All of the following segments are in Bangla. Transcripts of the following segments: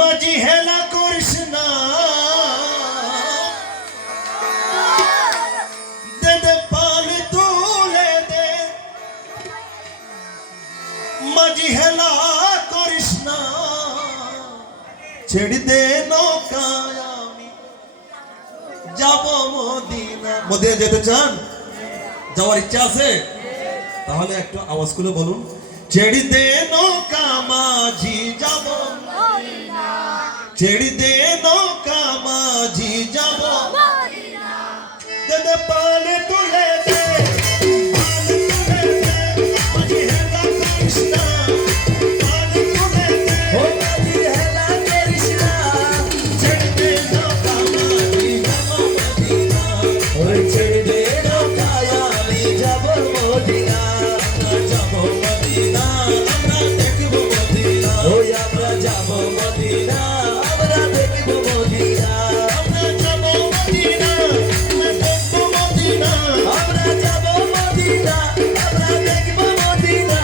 মাঝি হেলা করিস না। দে দে মাঝি হেলা করিস না। দে যেতে চান? যাওয়ার ইচ্ছা আছে? তাহলে একটু আওয়াজ করে বলুন। ছেড়ে দে নৌকা মাঝি, যাব ছেড়ে দে নৌকা মাঝি যাব। পালে তুলে যাব মদিনা, আমরা দেখব মদিনা। আমরা যাব মদিনা, আমরা দেখব মদিনা। আমরা যাব মদিনা, আমরা দেখব মদিনা।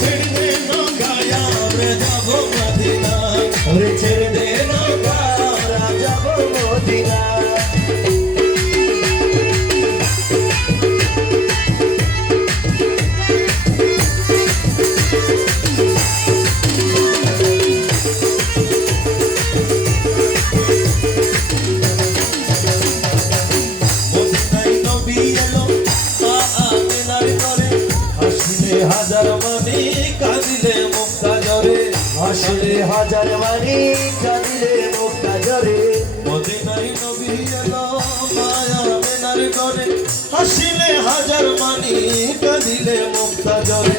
ছেড়ে দে নৌকায়, আমরা যাব মদিনা। ওরে ছেড়ে হাজার মারি কাঁদিলে মুক্তা জরে মদিনায় নবী এলো মায়া মেনার করে হাসিলে হাজার মানি কাঁদিলে জরে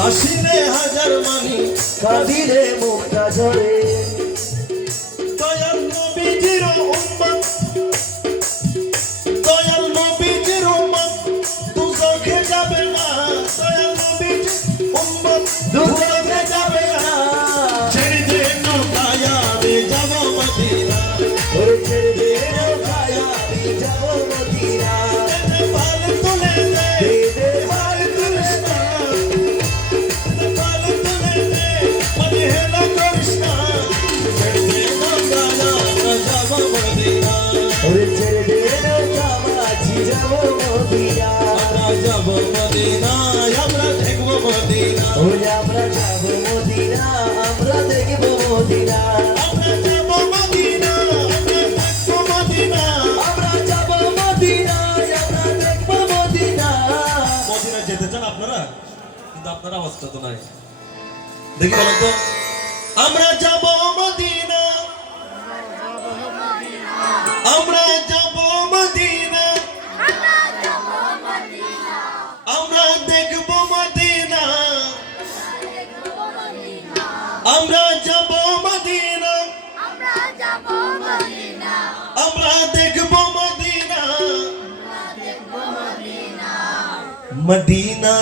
হাসিলে হাজার মানি কাঁদিলে মুক্তা জরে দয়াল নবীজির উম্মত যাব মদিনা। আমরা যাব মদিনা আমরা দেখব মদিনা। ওরে আমরা যাব মদিনা আমরা দেখব মদিনা। আমরা যাব মদিনা আমরা দেখব মদিনা। আমরা যাব মদিনা আমরা দেখব মদিনা। মদিনা যেতে চান আপনারা? কিন্তু আপনারা অবস্থা তো নাই। দেখি বলেন তো। আমরা যাব মদিনা। আমরা যাব মদিনা। আমরা মদিনা। আমরা যাব মদিনা। আমরা দেখব মদিনা। মদিনা